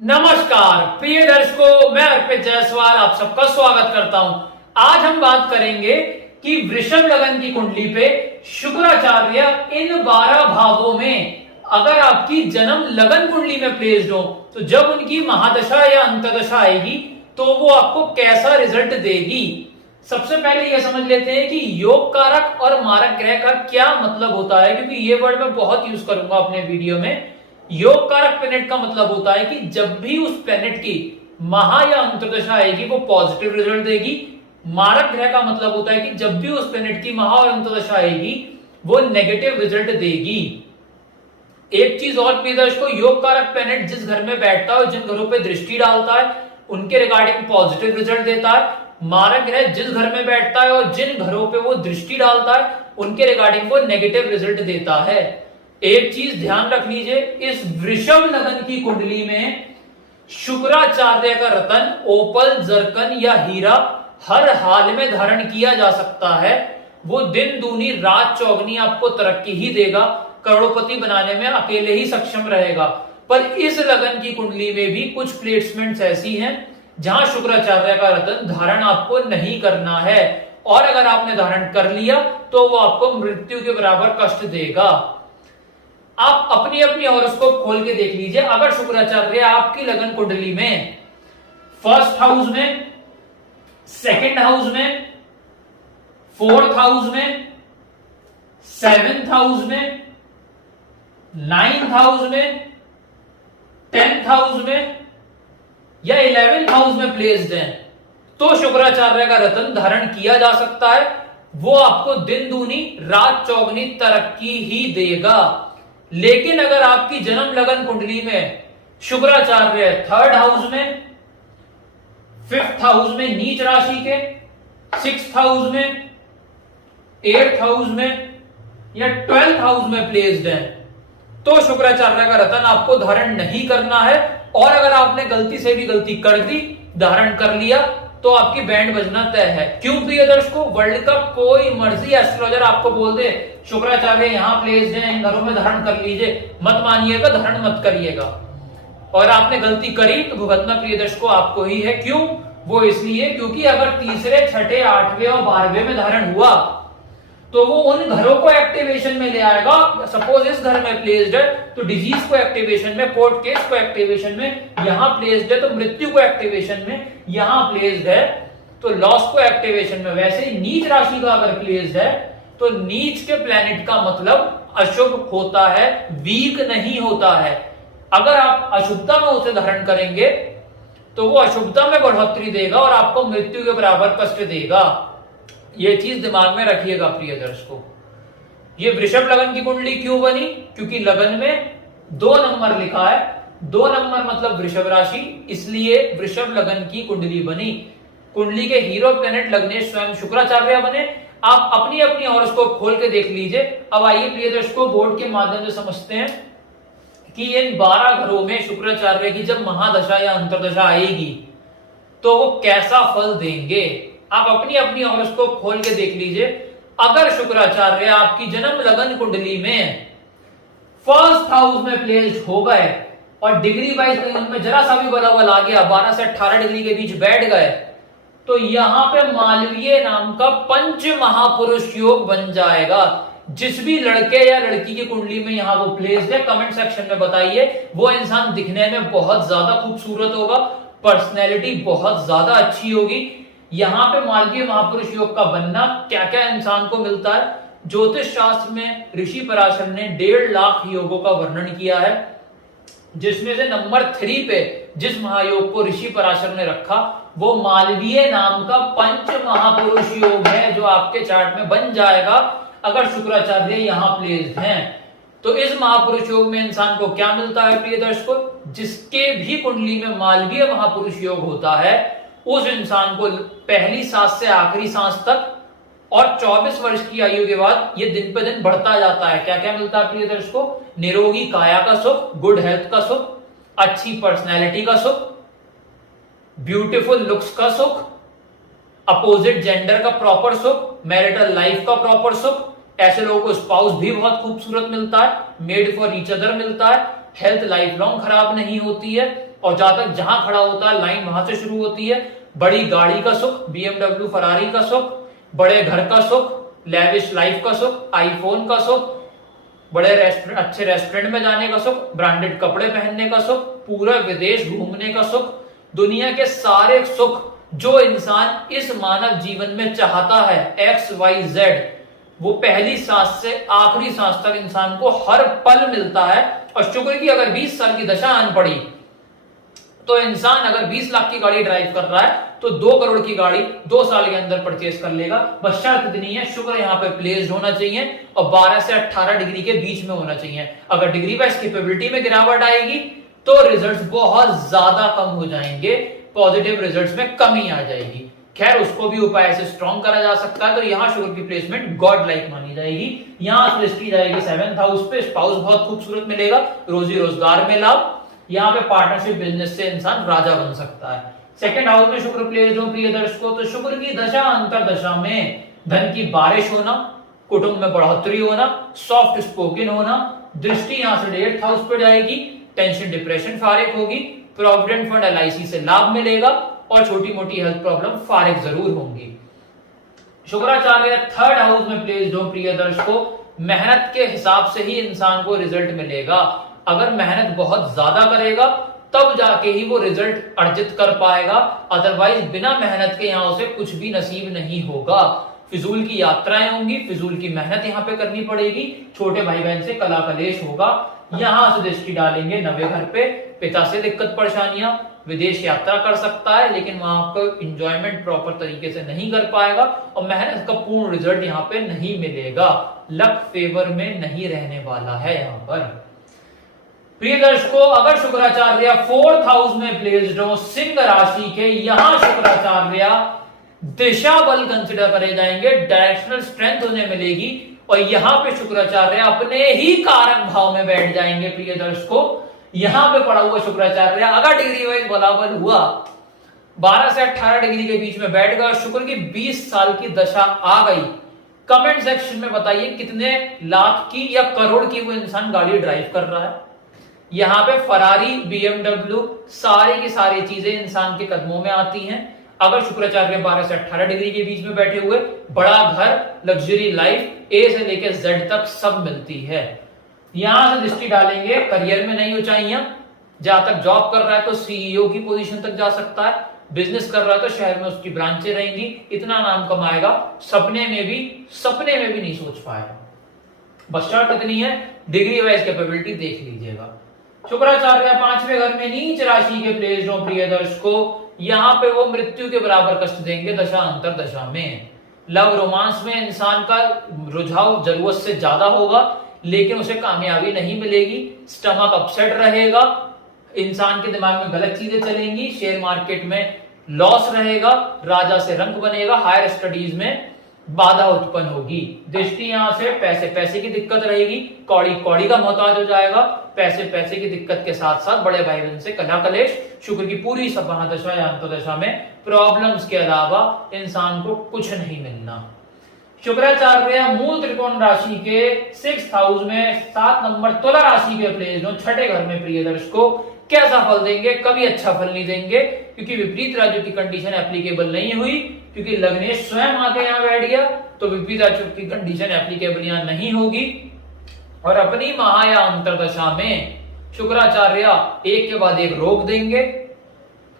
नमस्कार प्रिय दर्शकों, मैं अर्पित जायसवाल आप सबका स्वागत करता हूं। आज हम बात करेंगे कि वृषभ लगन की कुंडली पे शुक्राचार्य इन 12 भावों में अगर आपकी जन्म लगन कुंडली में प्लेस्ड हो तो जब उनकी महादशा या अंतदशा आएगी तो वो आपको कैसा रिजल्ट देगी। सबसे पहले यह समझ लेते हैं कि योग कारक और मारक ग्रह का क्या मतलब होता है, क्योंकि ये वर्ड मैं बहुत यूज करूंगा अपने वीडियो में। योग कारक प्लेनेट का मतलब होता है कि जब भी उस प्लेनेट की महा या अंतर्दशा आएगी वो पॉजिटिव रिजल्ट देगी। मारक ग्रह का मतलब होता है कि जब भी उस प्लेनेट की महा और अंतर्दशा आएगी वो नेगेटिव रिजल्ट देगी। एक चीज और प्रिय दर्शकों, योग कारक प्लेनेट जिस घर में बैठता है, जिन घरों पर दृष्टि डालता है उनके रिगार्डिंग पॉजिटिव रिजल्ट देता है। मारक ग्रह जिस घर में बैठता है और जिन घरों पे वो दृष्टि डालता है उनके रिगार्डिंग वो नेगेटिव रिजल्ट देता है। एक चीज ध्यान रख लीजिए, इस वृषभ लगन की कुंडली में शुक्राचार्य का रतन, ओपल, जरकन या हीरा हर हाल में धारण किया जा सकता है। वो दिन दूनी रात चौगनी आपको तरक्की ही देगा, करोड़पति बनाने में अकेले ही सक्षम रहेगा। पर इस लगन की कुंडली में भी कुछ प्लेसमेंट्स ऐसी हैं जहां शुक्राचार्य का रतन धारण आपको नहीं करना है, और अगर आपने धारण कर लिया तो वो आपको मृत्यु के बराबर कष्ट देगा। आप अपनी अपनी हॉरोस्कोप खोल के देख लीजिए। अगर शुक्राचार्य आपकी लगन कुंडली में फर्स्ट हाउस में, सेकंड हाउस में, फोर्थ हाउस में, सेवेंथ हाउस में, नाइन्थ हाउस में, 10th हाउस में या 11th हाउस में प्लेस्ड है तो शुक्राचार्य का रतन धारण किया जा सकता है। वो आपको दिन दूनी रात चौगनी तरक्की ही देगा। लेकिन अगर आपकी जन्म लगन कुंडली में शुक्राचार्य 3rd हाउस में, 5th हाउस में नीच राशि के, 6th हाउस में, 8th हाउस में या 12th हाउस में प्लेस्ड है तो शुक्राचार्य का रतन आपको धारण नहीं करना है। और अगर आपने गलती से भी गलती कर दी, धारण कर लिया तो आपकी बैंड बजना तय है। क्यों प्रिय दर्शकों, वर्ल्ड का कोई मर्जी एस्ट्रोलॉजर आपको बोल दे शुक्राचार्य यहां प्लेस्ड है, इन घरों में धारण कर लीजिए, मत मानिएगा, धारण मत करिएगा। और आपने गलती करी तो भुगतना प्रिय दर्शकों आपको ही है। क्यों? वो इसलिए क्योंकि अगर तीसरे, छठे, 8वें और 12वें में धारण हुआ तो वो उन घरों को एक्टिवेशन में ले आएगा। सपोज इस घर में प्लेस्ड है तो डिजीज को एक्टिवेशन में, कोर्ट केस को एक्टिवेशन में, यहां प्लेस्ड है तो मृत्यु को एक्टिवेशन में, यहां प्लेस्ड है तो लॉस को एक्टिवेशन में। वैसे ही नीच राशि का अगर प्लेस्ड है तो नीच के प्लेनेट का मतलब अशुभ होता है, वीक नहीं होता है। अगर आप अशुभता में उसे धारण करेंगे तो वो अशुभता में बढ़ोतरी देगा और आपको मृत्यु के बराबर कष्ट देगा। ये चीज दिमाग में रखिएगा प्रिय दर्शकों। ये वृषभ लगन की कुंडली क्यों बनी? क्योंकि लगन में 2 नंबर लिखा है, 2 नंबर मतलब वृषभ राशि, इसलिए वृषभ लगन की कुंडली बनी। कुंडली के हीरो प्लेनेट लग्नेश स्वयं शुक्राचार्य बने। आप अपनी अपनी हॉरोस्कोप खोल के देख लीजिए। अब आइए प्रिय दर्शकों बोर्ड के माध्यम से समझते हैं कि इन 12 घरों में शुक्राचार्य की जब महादशा या अंतर्दशा आएगी तो वो कैसा फल देंगे। आप अपनी अपनी हॉरोस्कोप खोल के देख लीजिए। अगर शुक्राचार्य आपकी जन्म लगन कुंडली में 1st हाउस में प्लेस्ड हो गए और डिग्री वाइज उनमें जरा सा भी बलाबल आ गया, 12 से 18 डिग्री के बीच बैठ गए, तो यहां पे मालवीय नाम का पंच महापुरुष योग बन जाएगा। जिस भी लड़के या लड़की की कुंडली में यहां वो प्लेस्ड है, कमेंट सेक्शन में बताइए। वो इंसान दिखने में बहुत ज्यादा खूबसूरत होगा, पर्सनैलिटी बहुत ज्यादा अच्छी होगी। यहां पे मालवीय महापुरुष योग का बनना क्या क्या इंसान को मिलता है, ज्योतिष शास्त्र में ऋषि पराशर ने 1.5 लाख योगों का वर्णन किया है, जिसमें से नंबर 3 पे जिस महायोग को ऋषि पराशर ने रखा वो मालवीय नाम का पंच महापुरुष योग है, जो आपके चार्ट में बन जाएगा अगर शुक्राचार्य यहां प्लेस्ड हैं। तो इस महापुरुष योग में इंसान को क्या मिलता है प्रिय दर्शकों? जिसके भी कुंडली में मालवीय महापुरुष योग होता है उस इंसान को पहली सांस से आखिरी सांस तक और 24 वर्ष की आयु के बाद ये दिन पे दिन बढ़ता जाता है। क्या क्या मिलता है प्रिय दर्शकों? निरोगी काया का सुख, गुड हेल्थ का सुख, अच्छी पर्सनैलिटी का सुख, ब्यूटीफुल लुक्स का सुख, अपोजिट जेंडर का प्रॉपर सुख, मैरिटल लाइफ का प्रॉपर सुख। ऐसे लोगों को स्पाउस भी बहुत खूबसूरत मिलता है, मेड फॉर ईच अदर मिलता है, हेल्थ लाइफ लॉन्ग खराब नहीं होती है, और जहां खड़ा होता है लाइन वहां से शुरू होती है। बड़ी गाड़ी का सुख, BMW फरारी का सुख, बड़े घर का सुख, लेविश लाइफ का सुख, आईफोन का सुख, बड़े अच्छे रेस्टोरेंट में जाने का सुख, ब्रांडेड कपड़े पहनने का सुख, पूरा विदेश घूमने का सुख, दुनिया के सारे सुख जो इंसान इस मानव जीवन में चाहता है, XYZ, वो पहली सांस से आखिरी सांस तक इंसान को हर पल मिलता है। और शुक्र की अगर 20 साल की दशा आन पड़ी तो इंसान अगर 20 लाख की गाड़ी ड्राइव कर रहा है तो 2 करोड़ की गाड़ी 2 साल के अंदर परचेज कर लेगा। बस शर्त इतनी है, शुक्र यहाँ पे प्लेस्ड होना चाहिए और 12 से 18 डिग्री के बीच में होना चाहिए। अगर डिग्री वाइज कैपेबिलिटी में गिरावट आएगी तो रिजल्ट्स बहुत ज्यादा कम हो जाएंगे, पॉजिटिव रिजल्ट्स में कमी आ जाएगी। खैर उसको भी उपाय से स्ट्रॉन्ग करा जा सकता है। तो यहाँ शुक्र की प्लेसमेंट गॉड लाइक मानी जाएगी। यहाँ दृष्टि जाएगी 7th हाउस पे, स्पाउस बहुत खूबसूरत मिलेगा, रोजी रोजगार में लाभ, यहाँ पे पार्टनरशिप बिजनेस से इंसान राजा बन सकता है। 2nd हाउस में शुक्र प्लेस्ड हो प्रिय दर्शकों, तो शुक्र की दशा अंतरदशा में धन की बारिश होना, कुटुंब में बढ़ोतरी होना, सॉफ्ट स्पोकन होना। दृष्टि यहाँ से 8th हाउस पे जाएगी, टेंशन डिप्रेशन फारिग होगी, प्रोविडेंट फंड LIC से लाभ मिलेगा और छोटी मोटी हेल्थ प्रॉब्लम फारिग जरूर होंगी। शुक्राचार्य 3rd हाउस में प्लेस्ड हो प्रिय दर्शकों, मेहनत के हिसाब से ही इंसान को रिजल्ट मिलेगा। अगर मेहनत बहुत ज्यादा करेगा तब जाके ही वो रिजल्ट अर्जित कर पाएगा, अदरवाइज बिना मेहनत के यहाँ उसे कुछ भी नसीब नहीं होगा। फिजूल की यात्राएं होंगी, फिजूल की मेहनत यहाँ पे करनी पड़ेगी, छोटे भाई बहन से कला कलेश होगा। यहां से दृष्टि डालेंगे नवे घर पे, पिता से दिक्कत परेशानियां, विदेश यात्रा कर सकता है लेकिन वहां पर इंजॉयमेंट प्रॉपर तरीके से नहीं कर पाएगा और मेहनत का पूर्ण रिजल्ट यहाँ पे नहीं मिलेगा। लक फेवर में नहीं रहने वाला है यहाँ पर। प्रिय दर्शकों, अगर शुक्राचार्य 4th हाउस में प्लेस्ड हो सिंह राशि के, यहां शुक्राचार्य दिशा बल कंसिडर करे जाएंगे, डायरेक्शनल स्ट्रेंथ उन्हें मिलेगी और यहां पे शुक्राचार्य अपने ही कारक भाव में बैठ जाएंगे। प्रिय दर्शकों, यहां पे पड़ा हुआ शुक्राचार्य अगर डिग्री वाइज बलाबल हुआ 12 से 18 डिग्री के बीच में बैठ गया, शुक्र की 20 साल की दशा आ गई। कमेंट सेक्शन में बताइए कितने लाख की या करोड़ की वो इंसान गाड़ी ड्राइव कर रहा है। यहां पे फरारी, BMW, सारी की सारी चीजें इंसान के कदमों में आती हैं। अगर शुक्राचार्य 12 से 18 डिग्री के बीच में बैठे हुए, बड़ा घर, लग्जरी लाइफ, A से लेकर Z तक सब मिलती है। यहां से दृष्टि डालेंगे करियर में नई ऊंचाइयां, जहां तक जॉब कर रहा है तो CEO की पोजीशन तक जा सकता है, बिजनेस कर रहा है तो शहर में उसकी ब्रांचें रहेंगी, इतना नाम कमाएगा सपने में भी नहीं सोच पाएगा। बस शर्त इतनी है, डिग्री वाइज कैपेबिलिटी देख लीजिएगा। शुक्राचार्य 5वें घर में नीच राशि के प्लेस्ड हो प्रिय दर्शकों, यहां पे वो मृत्यु के बराबर कष्ट देंगे दशा अंतर दशा में। लव रोमांस में इंसान का रुझाव जरूरत से ज्यादा होगा लेकिन उसे कामयाबी नहीं मिलेगी, स्टमक अपसेट रहेगा, इंसान के दिमाग में गलत चीजें चलेंगी, शेयर मार्केट में लॉस रहेगा, राजा से रंक बनेगा, हायर स्टडीज में बाधा उत्पन्न होगी। दृष्टि यहां से पैसे की दिक्कत रहेगी, कौड़ी का मोहताज हो जाएगा, पैसे की दिक्कत के साथ साथ बड़े भाई बहन से कला कलेश। शुक्र की पूरी सपना दशा या अंतदशा में प्रॉब्लम्स के अलावा इंसान को कुछ नहीं मिलना। शुक्राचार्य मूल त्रिकोण राशि के 6th हाउस में 7 नंबर तुला राशि के प्लेस्ड हो 6ठे घर में। प्रिय दर्शकों, कैसा फल देंगे? कभी अच्छा फल नहीं देंगे क्योंकि विपरीत राज्यों की कंडीशन एप्लीकेबल नहीं हुई, क्योंकि लग्नेश स्वयं आके यहाँ बैठ गया तो विपरीत राज्यों की कंडीशन एप्लीकेबल यहाँ नहीं होगी। और अपनी महा या अंतरदशा में शुक्राचार्य एक के बाद एक रोक देंगे,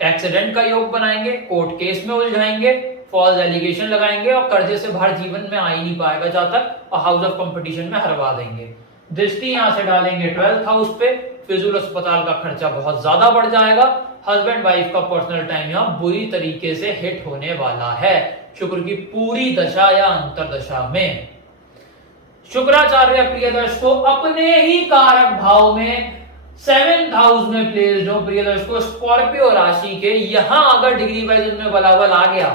एक्सीडेंट का योग बनाएंगे, कोर्ट केस में उलझाएंगे, फॉल्स एलिगेशन लगाएंगे और कर्जे से बाहर जीवन में आ ही नहीं पाएगा जहां तक, और हाउस ऑफ कंपटीशन में हरवा देंगे। दृष्टि यहां से डालेंगे 12th हाउस पे, फिजूल अस्पताल का खर्चा बहुत ज्यादा बढ़ जाएगा, हस्बैंड वाइफ का पर्सनल टाइम यहां बुरी तरीके से हिट होने वाला है शुक्र की पूरी दशा या अंतरदशा में। शुक्राचार्य प्रिय दर्शकों अपने ही कारक भाव में 7th हाउस में प्लेस्ड हो प्रिय दर्शकों स्कॉर्पियो राशि के, यहां अगर डिग्री वाइज उनमें बलाबल आ गया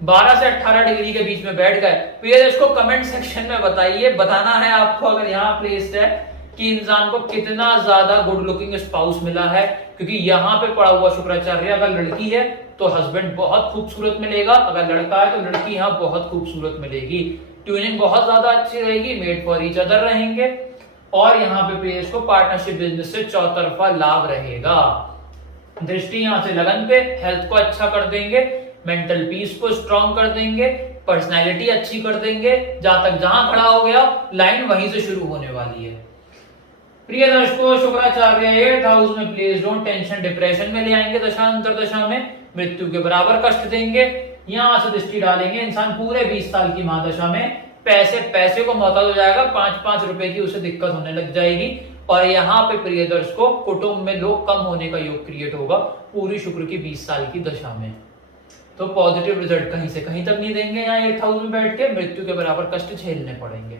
12 से 18 डिग्री के बीच में बैठ गए, प्रिय दर्शकों कमेंट सेक्शन में बताइए, बताना है आपको अगर यहां प्लेस्ड है कि इंसान को कितना ज्यादा गुड लुकिंग स्पाउस मिला है। क्योंकि यहां पे पड़ा हुआ शुक्राचार्य अगर लड़की है तो हस्बैंड बहुत खूबसूरत मिलेगा, अगर लड़का है तो लड़की यहां बहुत खूबसूरत मिलेगी, ट्यूनिंग बहुत ज्यादा अच्छी रहेगी, मेड फॉर ईच अदर रहेंगे और यहाँ पे प्लेयर्स को पार्टनरशिप बिजनेस से चौतरफा लाभ रहेगा। दृष्टि यहां से लगन पे, हेल्थ को अच्छा कर देंगे, मेंटल पीस को स्ट्रांग कर देंगे, पर्सनैलिटी अच्छी कर देंगे। जहां खड़ा हो गया लाइन वहीं से शुरू होने वाली है। प्रिय दर्शकों, शुक्राचार्य 8th हाउस में प्लेस्ड हो, टेंशन डिप्रेशन में ले आएंगे, दशा अंतरदशा में मृत्यु के बराबर कष्ट देंगे। यहां से दृष्टि डालेंगे, इंसान पूरे 20 साल की महादशा में पैसे को मोहताज हो जाएगा, 5-5 रुपए की उसे दिक्कत होने लग जाएगी। और यहाँ पे प्रिय दर्शकों, कुटुंब में लोग कम होने का योग क्रिएट होगा पूरी शुक्र की 20 साल की दशा में। तो पॉजिटिव रिजल्ट कहीं से कहीं तक नहीं देंगे। यहाँ 8th हाउस में बैठ के मृत्यु के बराबर कष्ट झेलने पड़ेंगे।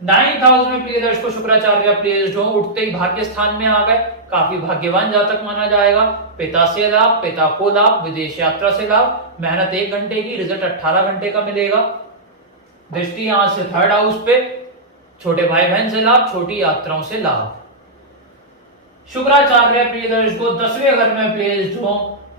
9th हाउस में प्रिय दर्शकों शुक्राचार्य प्लेस्ड हो, उठते ही भाग्य स्थान में आ गए, काफी भाग्यवान जातक माना जाएगा। पिता से लाभ, पिता को लाभ, विदेश यात्रा से लाभ, मेहनत 1 घंटे की, रिजल्ट 18 घंटे का मिलेगा। दृष्टि यहां से 3rd हाउस पे, छोटे भाई बहन से लाभ, छोटी यात्राओं से लाभ। शुक्राचार्य प्रिय दर्शकों 10वें घर में प्लेस्ड हो,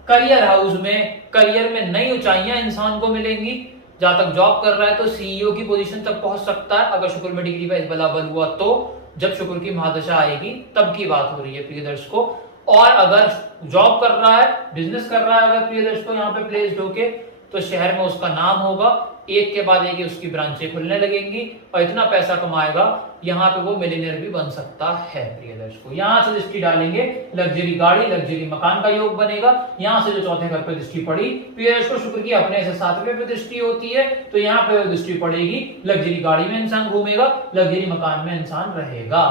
करियर हाउस में, करियर में नई ऊंचाइयां इंसान को मिलेंगी। जहां तक जॉब कर रहा है तो सीईओ की पोजीशन तक पहुंच सकता है, अगर शुक्र में डिग्री वाइज बलाबल हुआ तो। जब शुक्र की महादशा आएगी तब की बात हो रही है प्रिय दर्शकों। और अगर जॉब कर रहा है, बिजनेस कर रहा है अगर प्रिय दर्शकों यहाँ पे प्लेस्ड होके, तो शहर में उसका नाम होगा, एक के बाद एक उसकी ब्रांचें खुलने लगेंगी और इतना पैसा कमाएगा, यहाँ पे वो मिलियनियर भी बन सकता है प्रिय दर्शकों। यहाँ से दृष्टि डालेंगे, लग्जरी गाड़ी, लग्जरी मकान का योग बनेगा। यहाँ से जो चौथे घर पे दृष्टि पड़ी प्रिय दर्शकों, शुक्र की अपने से 7वें पे दृष्टि होती है, तो यहाँ पे दृष्टि पड़ेगी, लग्जरी गाड़ी में इंसान घूमेगा, लग्जरी मकान में इंसान रहेगा।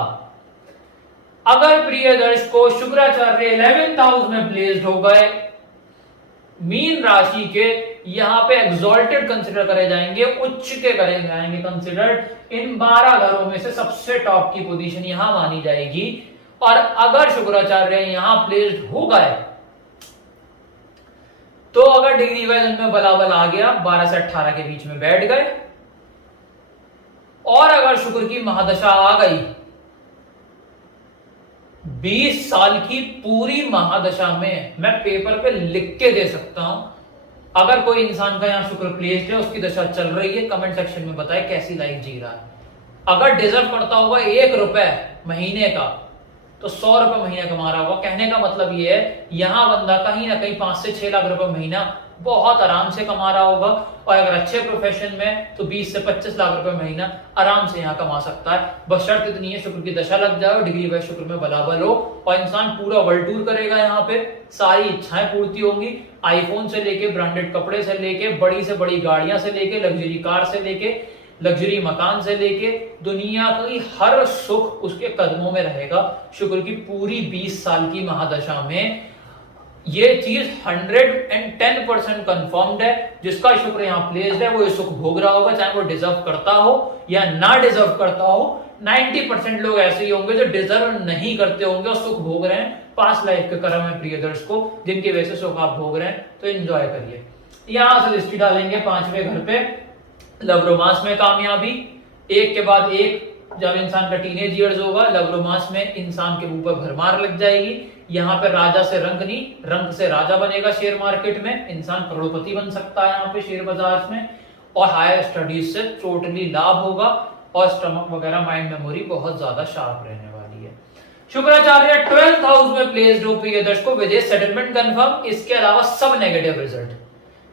अगर प्रिय दर्शकों शुक्राचार्य 11th हाउस में प्लेस्ड हो गए, मीन राशि के, यहां पे एक्सॉल्टेड कंसिडर करे जाएंगे, उच्च के करे जाएंगे कंसिडर्ड। इन 12 घरों में से सबसे टॉप की पोजीशन यहां मानी जाएगी। और अगर शुक्राचार्य यहां प्लेस्ड हो गए तो अगर डिग्री वाइज उनमें बलाबल आ गया, 12 से 18 के बीच में बैठ गए, और अगर शुक्र की महादशा आ गई 20 साल की पूरी महादशा में, मैं पेपर पे लिख के दे सकता हूं। अगर कोई इंसान का यहां शुक्र प्लेस्ड है, उसकी दशा चल रही है, कमेंट सेक्शन में बताए कैसी लाइफ जी रहा है। अगर डिजर्व करता होगा 1 रुपए महीने का, तो 100 रुपए महीना कमा रहा होगा। कहने का मतलब ये है, यहां बंदा कहीं ना कहीं 5 से 6 लाख रुपए महीना बहुत आराम से कमा रहा होगा। और अगर अच्छे प्रोफेशन में तो 20 से 25 लाख रुपए महीना आराम से यहाँ कमा सकता है। बस शर्त इतनी है, शुक्र की दशा लग जाए, डिग्री वाइज शुक्र में बलाबल हो, और इंसान पूरा वर्ल्ड टूर करेगा। यहाँ पे सारी इच्छाएं पूर्ति होंगी, आईफोन से लेके, ब्रांडेड कपड़े से लेके, बड़ी से बड़ी गाड़ियां से लेके, लग्जरी कार से लेके, लग्जरी मकान से लेके, दुनिया की हर सुख उसके कदमों में रहेगा। शुक्र की पूरी 20 साल की महादशा में ये चीज 110% कंफर्म्ड है। जिसका शुक्र यहाँ प्लेस्ड है वो ये सुख भोग रहा होगा, चाहे वो डिजर्व करता हो या ना डिजर्व करता हो। 90% लोग ऐसे ही होंगे जो डिजर्व नहीं करते होंगे और सुख भोग रहे हैं। पास्ट लाइफ के कर्म है प्रिय दर्शकों, जिनकी वजह से सुख आप भोग रहे हैं, तो एंजॉय करिए। यहां से दृष्टि डालेंगे 5वें घर पे, लव रोमांस में कामयाबी, एक के बाद एक। जब इंसान का टीनेज ईयर्स होगा, लव रोमांस में इंसान के ऊपर भरमार लग जाएगी। यहाँ पे राजा से रंक नहीं, रंक से राजा बनेगा। शेयर मार्केट में इंसान करोड़पति बन सकता है यहाँ पे शेयर बाजार में। और हायर स्टडीज से टोटली लाभ होगा, और स्टमक वगैरह, माइंड मेमोरी बहुत ज्यादा शार्प रहने वाली है। शुक्राचार्य 12th हाउस में प्लेस्ड हो प्रिय दर्शकों, विदेश सेटलमेंट कंफर्म। इसके अलावा सब नेगेटिव रिजल्ट,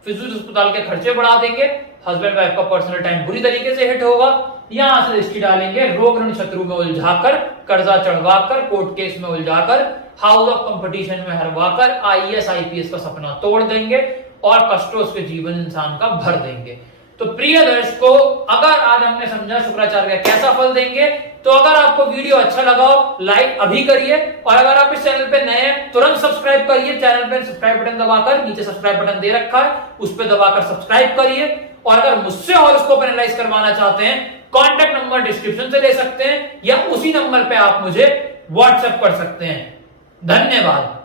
फिजूल अस्पताल के खर्चे बढ़ा देंगे, हस्बैंड वाइफ का पर्सनल टाइम बुरी तरीके से हिट होगा। यहां से दृष्टि डालेंगे, रोग ऋण शत्रु में उलझाकर, कर्जा चढ़वाकर, कोर्ट केस में उलझाकर, हाउस ऑफ कंपटीशन में हरवाकर आईएएस आईपीएस का सपना तोड़ देंगे और कष्टों के जीवन इंसान का भर देंगे। तो प्रिय दर्शकों, अगर आज हमने समझा शुक्राचार्य कैसा फल देंगे, तो अगर आपको वीडियो अच्छा लगा हो लाइक अभी करिए, और अगर आप इस चैनल पे नए हैं तुरंत सब्सक्राइब करिए। चैनल पे सब्सक्राइब बटन दबाकर, नीचे सब्सक्राइब बटन दे रखा है, उस पर दबाकर सब्सक्राइब करिए। और अगर मुझसे हॉरोस्कोप एनालाइज करवाना चाहते हैं, कॉन्टैक्ट नंबर डिस्क्रिप्शन से ले सकते हैं, या उसी नंबर पे आप मुझे व्हाट्सएप कर सकते हैं। धन्यवाद।